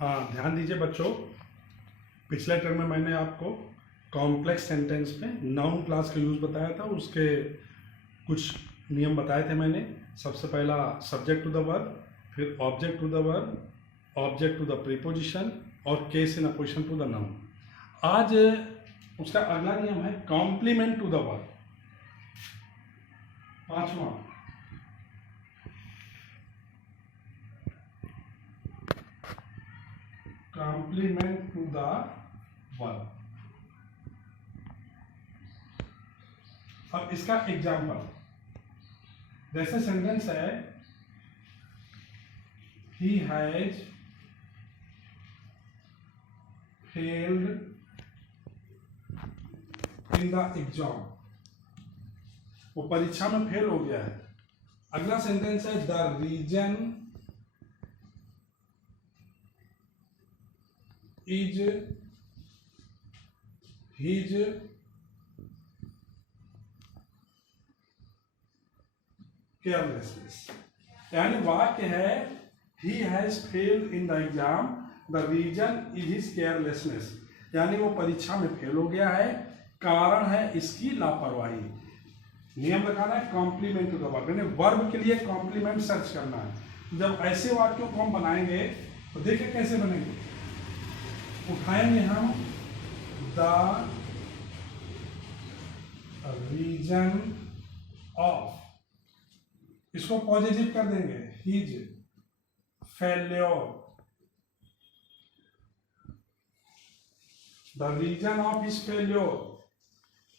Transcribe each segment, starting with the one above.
हाँ, ध्यान दीजिए बच्चों। पिछले टर्म में मैंने आपको कॉम्प्लेक्स सेंटेंस में नाउन क्लास का यूज़ बताया था। उसके कुछ नियम बताए थे मैंने। सबसे पहला सब्जेक्ट टू द वर्ब, फिर object to the verb, object to the preposition और case in apposition to the noun. आज उसका अगला नियम है कॉम्प्लीमेंट टू द वर्ब, पांचवा। Complement to the verb. अब इसका एग्जाम्पल, जैसे सेंटेंस है he has failed in the exam, वो परीक्षा में फेल हो गया है। अगला सेंटेंस है the reason is his carelessness. यानी वाक्य है he has failed in the exam, the reason is his carelessness. यानी वो परीक्षा में फेल हो गया है, कारण है इसकी लापरवाही। नियम लगाना है कॉम्प्लीमेंट टू द वर्ब, यानी वर्ब के लिए कॉम्प्लीमेंट सर्च करना है। जब ऐसे वाक्यों को हम बनाएंगे तो देखिए कैसे बनेंगे। उठाएंगे हम द रीजन ऑफ, इसको पॉजिटिव कर देंगे his failure, the reason of his failure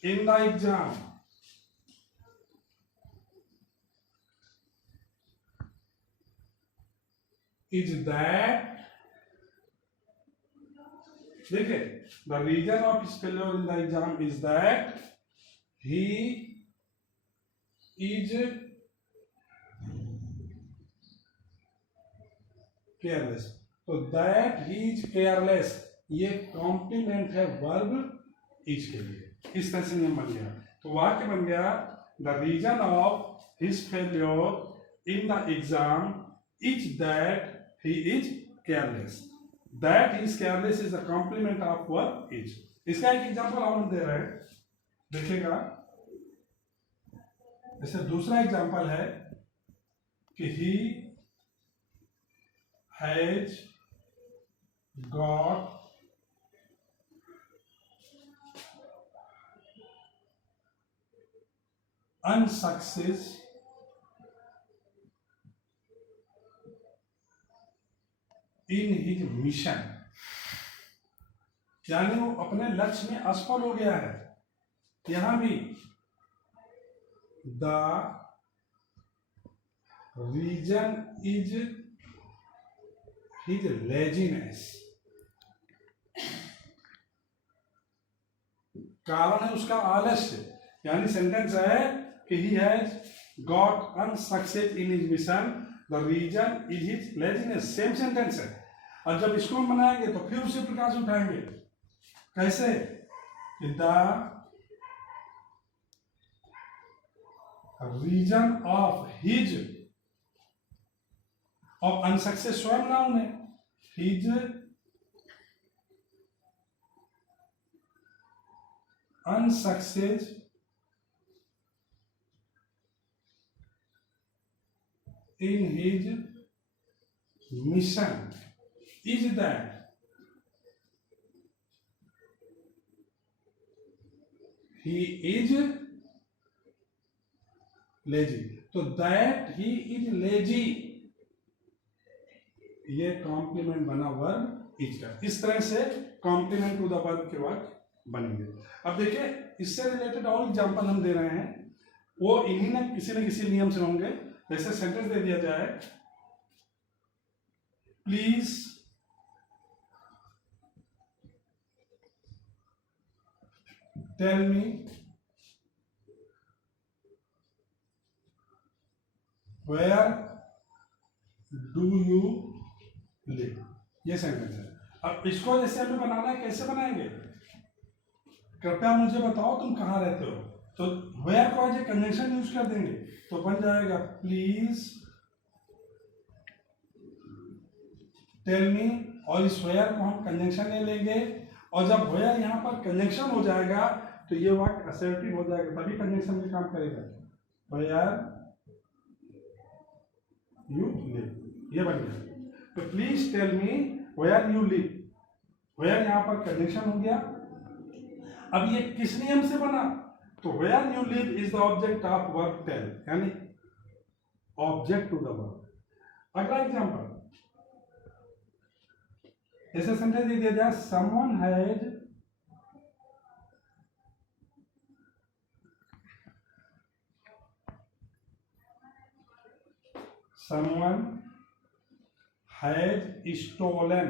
in the exam is that, देखिए the reason of his failure in the exam is that he is careless. तो दैट ही इज केयरलेस ये complement है verb is के लिए। इस तरह से नियम बन गया। तो वाक्य बन गया the reason of his failure in the exam is that he is careless. That he is careless is the complement of verb is. इसका एक एग्जाम्पल हम दे रहे हैं, देखिएगा। जैसे दूसरा एग्जाम्पल है कि he has got unsuccess in his mission. यानी वो अपने लक्ष्य में असफल हो गया है। यहां भी the reason is his laziness, कारण है उसका आलस्य। यानी सेंटेंस है कि he has got unsuccess in his mission, the reason is his laziness. Same sentence है। और जब इसको हम बनाएंगे तो फिर उसी प्रकार से उठाएंगे। कैसे? द रीजन ऑफ हिज, और अनसक्सेस स्वयं नाउन है, his unsuccess in his mission is that he is lazy। तो दैट ही इज लेजी ये कॉम्प्लीमेंट बना वर्ब इज का। इस तरह से कॉम्प्लीमेंट टू द वर्ब के वाक्य बनेंगे। अब देखिए इससे रिलेटेड और एग्जांपल हम दे रहे हैं, वो इन्हीं ने किसी नियम से होंगे। जैसे सेंटेंस दे दिया जाए please tell me where do you live, ये सेंटेंस है। अब इसको जैसे हमें बनाना है, कैसे बनाएंगे? कृपया मुझे बताओ तुम कहाँ रहते हो। तो वेयर को एज ए कंजंक्शन यूज कर देंगे तो बन जाएगा प्लीज टेल मी, और इस वेयर को हम कंजंक्शन ले लेंगे, और जब वेयर यहाँ पर कंजंक्शन हो जाएगा तो ये वाक्य असर्टिव हो जाएगा, तभी कंजंक्शन में काम करेगा। वेयर यू लिव, ये बन गया। तो please tell me where you live, where यहाँ पर कंजंक्शन हो गया। अब ये किस नियम से बना, तो where you live is the object of verb tell, यानी ऑब्जेक्ट टू द वर्ब। अगला एग्जांपल, ऐसे सेंटेंस दे दिया जाए, someone has stolen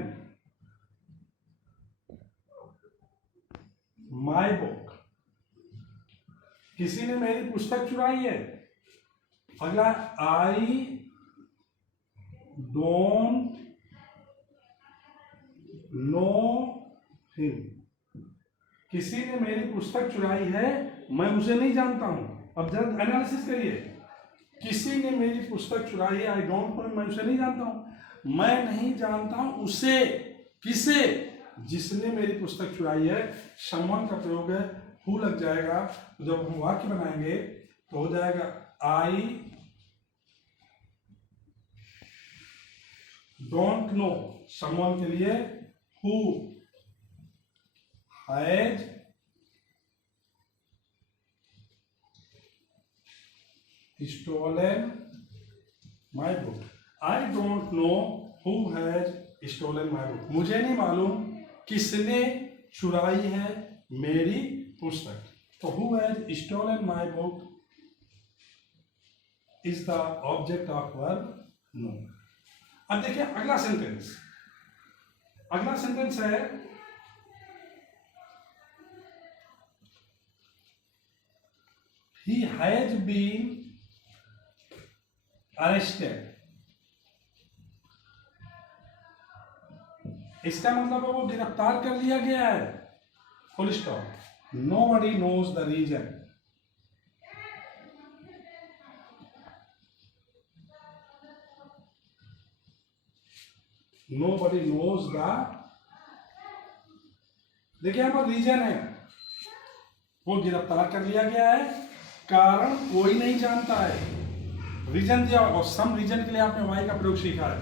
my book, किसी ने मेरी पुस्तक चुराई है। अगला, आई डोंट नो हिम, किसी ने मेरी पुस्तक चुराई है, मैं उसे नहीं जानता हूं। अब जरा एनालिसिस करिए, किसी ने मेरी पुस्तक चुराई है, आई डोंट नो, मैं उसे नहीं जानता हूं। मैं नहीं जानता हूं उसे, किसे, जिसने मेरी पुस्तक चुराई है। समवन का प्रयोग है, हु लग जाएगा। तो जब हम वाक्य बनाएंगे तो हो जाएगा, आई डोंट नो, समवन के लिए who has stolen my book, I don't know who has stolen my book, मुझे नहीं मालूम किसने चुराई है मेरी पुस्तक। तो who has stolen my book is the object of verb know। अब देखिए अगला सेंटेंस, अगला सेंटेंस है, he has been arrested, इसका मतलब है वो गिरफ्तार कर लिया गया है, full stop. Nobody knows the reason, nobody knows the, देखिए यहाँ पर रीजन है, वो गिरफ्तार कर लिया गया है, कारण कोई नहीं जानता है। रीजन दिया और सम रीजन के लिए आपने वाई का प्रयोग सीखा है।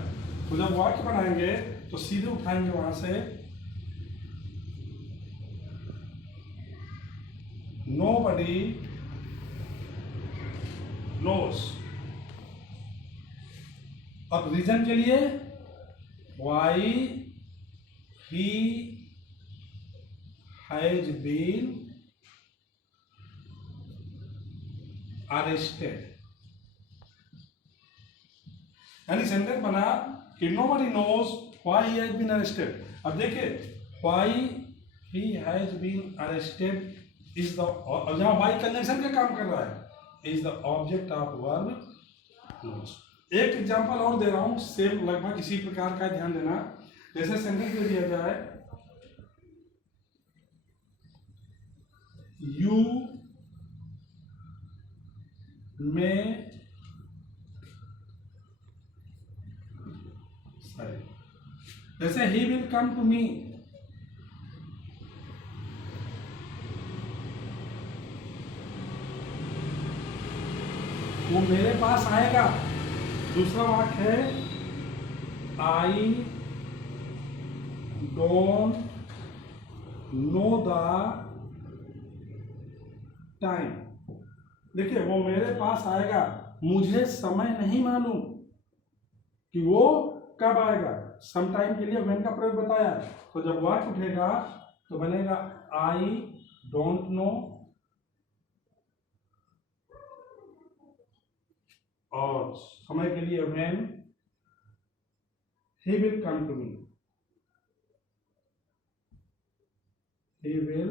तो जब वाक्य बनाएंगे तो सीधे उठाएंगे वहां से, नोबडी नोस। अब रीजन के लिए why he has been arrested, यानी सेंटेंस बना कि nobody knows why he has been arrested. अब देखिए why he has been arrested is the, जहां व्हाई कंजंक्शन का काम कर रहा है, is the object of verb knows. एक एग्जांपल और दे रहा हूं, सेम लगभग इसी प्रकार का, ध्यान देना। जैसे सेंटेंस दे दिया जाए, यू में जैसे ही विल कम टू मी, वो मेरे पास आएगा। दूसरा वाक्य है, I don't know the time, देखिए वो मेरे पास आएगा, मुझे समय नहीं मालूम कि वो कब आएगा। सम टाइम के लिए व्हेन का प्रयोग बताया। तो जब वाक्य उठेगा तो बनेगा, आई डोंट नो, और समय के लिए when, he will come to me, he will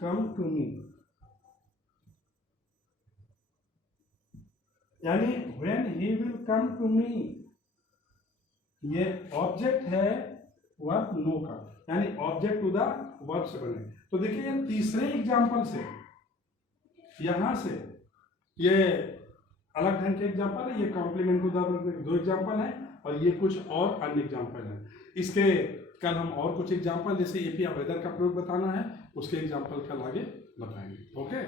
come to me, यानी when he will come to me, ये ऑब्जेक्ट है वर्ब नो का, यानी ऑब्जेक्ट टू द वर्ब से बने। तो देखिए ये तीसरे एग्जाम्पल से, यहां से ये अलग ढंग के एग्जाम्पल है, ये कॉम्प्लीमेंट टू द, दो एग्जाम्पल है। और ये कुछ और अन्य एग्जाम्पल हैं। इसके कल हम और कुछ एग्जाम्पल जैसे एपी या वेदर का प्रयोग बताना है, उसके एग्जाम्पल कल आगे बताएंगे। ओके।